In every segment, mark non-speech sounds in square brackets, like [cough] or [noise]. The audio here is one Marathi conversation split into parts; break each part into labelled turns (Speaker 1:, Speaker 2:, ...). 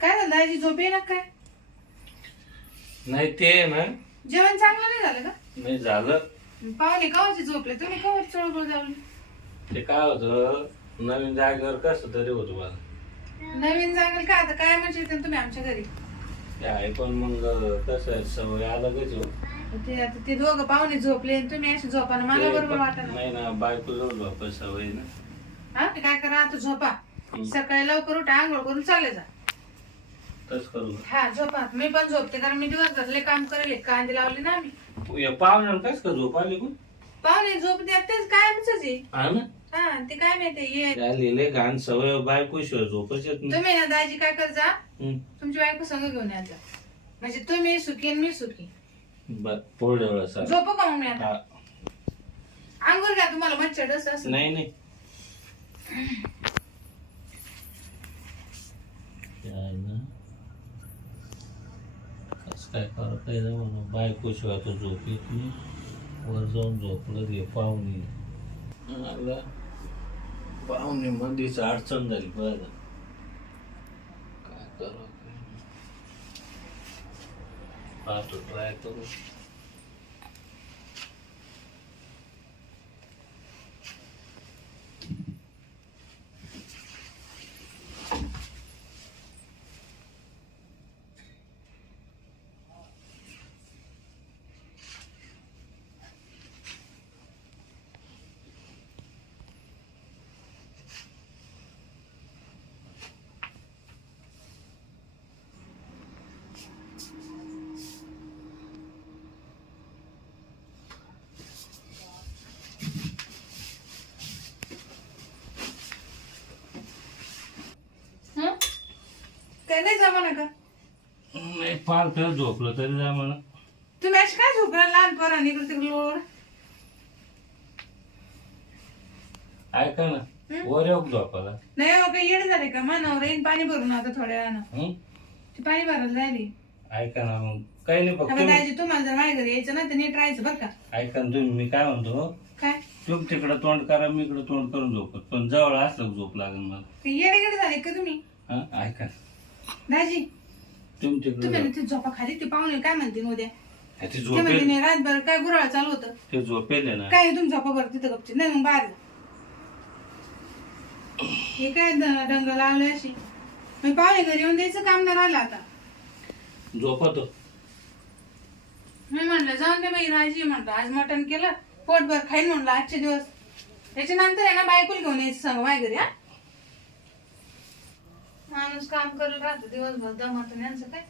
Speaker 1: काय झालं? दाजी झोप ना काय?
Speaker 2: नाही ते ना.
Speaker 1: जेवण चांगलं नाही झालं का?
Speaker 2: नाही झालं.
Speaker 1: पाहुणे कवाची झोपले? तुम्ही कवर चळबळ जाऊन?
Speaker 2: ते काय होतं नवीन जागेवर कसं तरी होतं मला
Speaker 1: नवीन जागेल का? आता काय म्हणजे येते तुम्ही आमच्या घरी?
Speaker 2: ते आहे पण मग कसं आहे सवय अलगच हो.
Speaker 1: ते आता ते दोघं पाहुणे झोपले आणि तुम्ही अशी झोपाना. मला
Speaker 2: ते
Speaker 1: बरोबर
Speaker 2: पण-
Speaker 1: वाटत
Speaker 2: नाही. ना बायको जवळ सवय ना.
Speaker 1: हा? ते काय करा आता झोपा. सकाळी लवकर उठा आंघोळ करून चालले जा.
Speaker 2: तस करू
Speaker 1: हा झोपा. मी पण झोपते कारण मी दिवसभरले काम करेल कांदे लावले ना आम्ही.
Speaker 2: या पाहुण्याला कस का झोप आली कोण?
Speaker 1: पाहुणे झोप देत तेच कायमच आहे.
Speaker 2: हा ना?
Speaker 1: हा ते काय माहिती ये
Speaker 2: लिहिले घाण सवय बायको शिवाय झोपच येत नाही.
Speaker 1: तुम्ही ना दाजी काय कर जा. तुमची बायको संग घेऊन या जा. म्हणजे तुम्ही सुखी आणि मी सुखी.
Speaker 2: बर वेळा
Speaker 1: झोप का मग मी आता?
Speaker 2: हा.
Speaker 1: अंघोळ घ्या तुम्हाला मच्छर डस असं.
Speaker 2: नाही नाही. [clears throat] काय ना काय करत आहे ना म्हणून बायको तो झोप येत नाही. वर जाऊन झोपलं ते पाहुणे. मला पाहुणे मध्येच अडचण झाली बरं काय करू पाहतो ट्राय करू.
Speaker 1: काय नाही जमा ना का
Speaker 2: नाही फार झोपलं तरी जा म्हणा.
Speaker 1: तुम्ही अशी काय झोपला लहान पोरांनी इकडे तिकडे
Speaker 2: ऐका ना? वर येऊ का झोपाला
Speaker 1: नाही हो काही येड झाले का? मानावर येईन पाणी भरून आता थोड्या वेळानं.
Speaker 2: हं?
Speaker 1: ते पाणी भरायला जायली.
Speaker 2: ऐका ना मग काही नाही फक्त
Speaker 1: आता दाजी तुम्हाला जर माझ्या घरी यायचं ना तर नीट राहायचं बरं का?
Speaker 2: ऐका ना तुम्ही मी काय म्हणतो?
Speaker 1: काय?
Speaker 2: तुम्ही तिकडं तोंड करा मी इकडं तोंड करून झोपत. पण जवळ असलं की झोप लागेल मला?
Speaker 1: ते येडे गेडे झाले का तुम्ही?
Speaker 2: हा? ऐका ना.
Speaker 1: दाजी
Speaker 2: तुम्ही
Speaker 1: ना ते झोपा खाली ते पाहुणे काय म्हणतील उद्या
Speaker 2: ते
Speaker 1: ते
Speaker 2: झोपेल.
Speaker 1: म्हणते नाही रातभर काय गुराळ चालू होतं?
Speaker 2: ते झोपेल आहे ना.
Speaker 1: काय आहे तुम्ही झोपा बरं तिथं गपची नाही मग बाहेर जा. हे काय द- रंग लावले अशी मी पाहुणे घरी येऊन द्यायचं काम नाही राहिलं आता.
Speaker 2: झोपतो.
Speaker 1: मी म्हणलं जाऊन दे बाई राजी म्हणतो आज मटण केलं पोटभर खाईन म्हणलं आजचे दिवस. त्याच्यानंतर आहे ना बायकोल घेऊन यायचं सांग माझ्या घरी हा. माणूस काम करत राहतो दिवसभर दमत यांचं काय?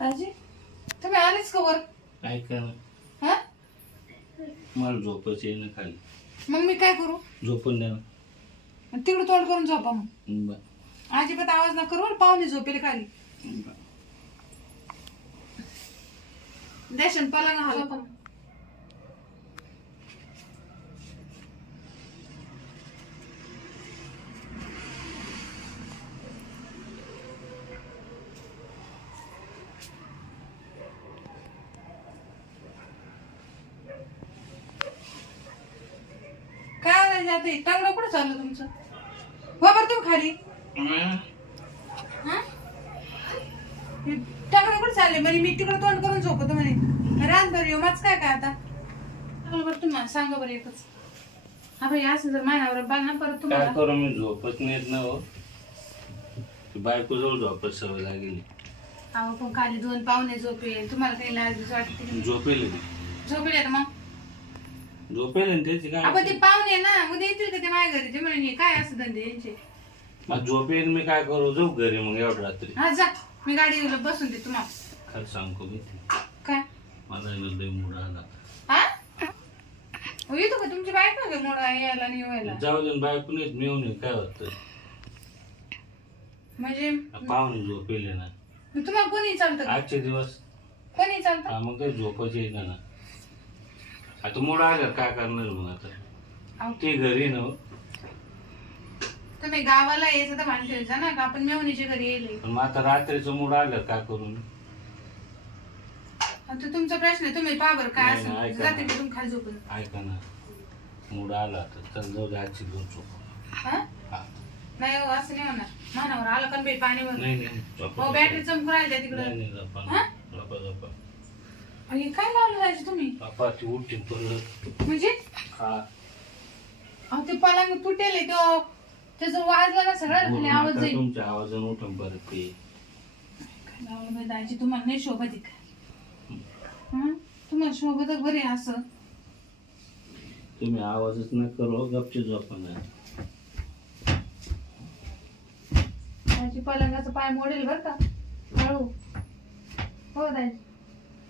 Speaker 1: राजी तुम्ही आलेच का वर?
Speaker 2: ऐका ना
Speaker 1: हा?
Speaker 2: मला झोपच येईन खाली.
Speaker 1: मग मी काय करू?
Speaker 2: झोपून द्या ना.
Speaker 1: तिकडे तोंड करून झोपा मग.
Speaker 2: बर.
Speaker 1: अजिबात आवाज न करू पाहुणे झोपेले खाली.
Speaker 2: बर.
Speaker 1: देशन पलंग हा झोपा आता हे टांगडं कुठं चाललं तुमचं? हो बरं तुम्ही खाली.
Speaker 2: हं?
Speaker 1: टांगडं कुठं चालले म्हणे मी तिकडे तोंड करून झोपतो म्हणे. रातभर येऊ माझं काय काय आता? बरं तुम्हाला सांगा बरं एकच. हा भाई असं जर मानावर बघ ना परत
Speaker 2: काय
Speaker 1: तुम्हाला.
Speaker 2: करू मी झोपत नाहीत ना हो. ती बायको जवळ झोपत सवय लागेल.
Speaker 1: अहो पण खाली दोन पाहुणे झोपेल. तुम्हाला काही लाज वाटते
Speaker 2: झोपेल
Speaker 1: झोपेल आता मग?
Speaker 2: झोपेल ना त्याची
Speaker 1: आपण
Speaker 2: काय
Speaker 1: ते पाहुणे ना उद्या येतील का ते माझ्या घरी? ते म्हणे हे काय असं धंदे यांचे?
Speaker 2: मग झोपेल मी काय करू? जाऊ घरी मग एवढं रात्री.
Speaker 1: हा जा. मी गाडीवर बसून दे तुम्हाला.
Speaker 2: खरं सांगतो मी
Speaker 1: काय?
Speaker 2: माझा लय मूड आला.
Speaker 1: हा? येतो का? तुमची बायको का मोडा यायला आणि व्हायला
Speaker 2: जाऊ दे बायको नाही मिळून ये, काय होतं?
Speaker 1: म्हणजे
Speaker 2: पाहुणे झोपेले ना.
Speaker 1: तुम्हाला कोणी चालतं का?
Speaker 2: आजचे दिवस?
Speaker 1: कोणी चालतं?
Speaker 2: हा मग काही झोपच येईल ना. आता मोड आल्यावर काय करणार मग आता? ते घरी ना हो.
Speaker 1: तुम्ही गावाला यायचं तर भांडे ना का आपण मेवणीच्या घरी येईल
Speaker 2: पण मग आता रात्रीचं मूड आल्यावर काय करून?
Speaker 1: आता तुमचा प्रश्न आहे तुम्ही पहा बरं काय
Speaker 2: नाही, नाही,
Speaker 1: असेल
Speaker 2: ऐका
Speaker 1: जाते
Speaker 2: ना.
Speaker 1: मी तुम्ही खाली झोपून.
Speaker 2: ऐका ना. मूड आला तर चल जाऊ दे आजची दोन झोप.
Speaker 1: हा?
Speaker 2: हा.
Speaker 1: नाही हो असं नाही होणार. मानावर आलं बाई पाणी
Speaker 2: नाही नाही
Speaker 1: हो. बॅटरी चमकू राहिल्या
Speaker 2: नाही
Speaker 1: तिकडं.
Speaker 2: नाही झोपा
Speaker 1: हा? आणि काय लावलं जायचं तुम्ही?
Speaker 2: बापा ती परत
Speaker 1: म्हणजे?
Speaker 2: हा.
Speaker 1: अहो ते पलंग तुटेल आहे तो. त्याचं वाजलं ना सगळं? खाली आवाज
Speaker 2: आता
Speaker 1: जाईल.
Speaker 2: तुमच्या आवाजानं उठून परत ते.
Speaker 1: काय लावलं बाई दाजी तुम्हाला नाही शोभत आहे का? हं? तुम्हाला शोभतच बरे असं?
Speaker 2: तुम्ही आवाजच न करो गपची झोपा नाही
Speaker 1: दाजी पलंगाचा पाय मोडेल बरं का? हळू. हो दाजी.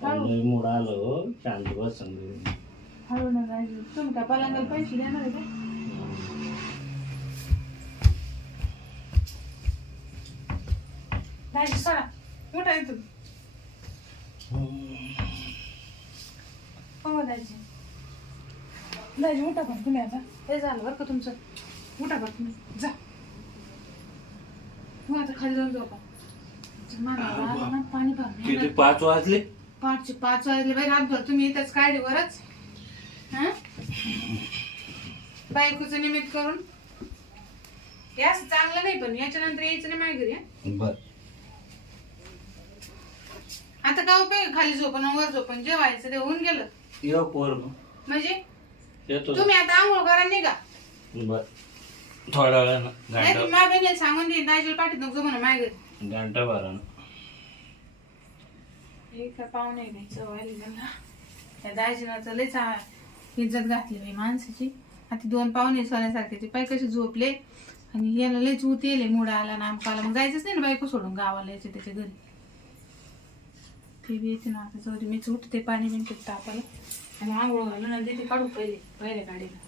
Speaker 1: हळू
Speaker 2: मूड आलं हो शांत बसन
Speaker 1: हळू ना दाजी तुम्ही काय पलंगाला पैसे देणार आहे का? दाजी सोडा मोठा आहे तुम्ही हो दाजी दाजी उठा पण तुम्ही आता. हे झालं बरं का तुमचं. उठा बरं तुम्ही. जा. मग आता खाली जाऊन झोपा. आलं ना पाणी
Speaker 2: किती
Speaker 1: भरलं
Speaker 2: पाच वाजले?
Speaker 1: पाचशे पाच वाजले. बाई रातभर तुम्ही इथंच काढली वरच हं? बायकोचं निमित्त करून. हे असं चांगलं नाही पण याच्यानंतर यायचं नाही माझ्या घरी हं?
Speaker 2: बर.
Speaker 1: आता काय उपयोग आहे? खाली झोपण वर झोपण जेवायचं? ते होऊन गेलं.
Speaker 2: येऊ पोर
Speaker 1: म्हणजे?
Speaker 2: येतो.
Speaker 1: तुम्ही आता आंघोळ करा नाही का
Speaker 2: बर. थोड्या वेळानं
Speaker 1: नाही
Speaker 2: घंटा
Speaker 1: बहिणीला सांगून देईन दाजीला पाठवत नको म्हणा माझ्या घरी
Speaker 2: घंटा भरा
Speaker 1: हे काय पाहुणे आहे नाही चवायला त्या दाजीनं लयच इज्जत घातली बाई माणसाची. आता दोन पाहुणे सोन्यासारखे ते पाय कसे झोपले. आणि याला लय झूत येले मुडा आला ना आमकाला मग जायचंच नाही ना बायको सोडून गावाला यायचं त्याच्या घरी. ते बी येते ना आता जाऊ दे मीच उठते पाणी बिन तापाला. आणि आंघोळ घालून आणि देते काढू पहिले पहिले गाडीला.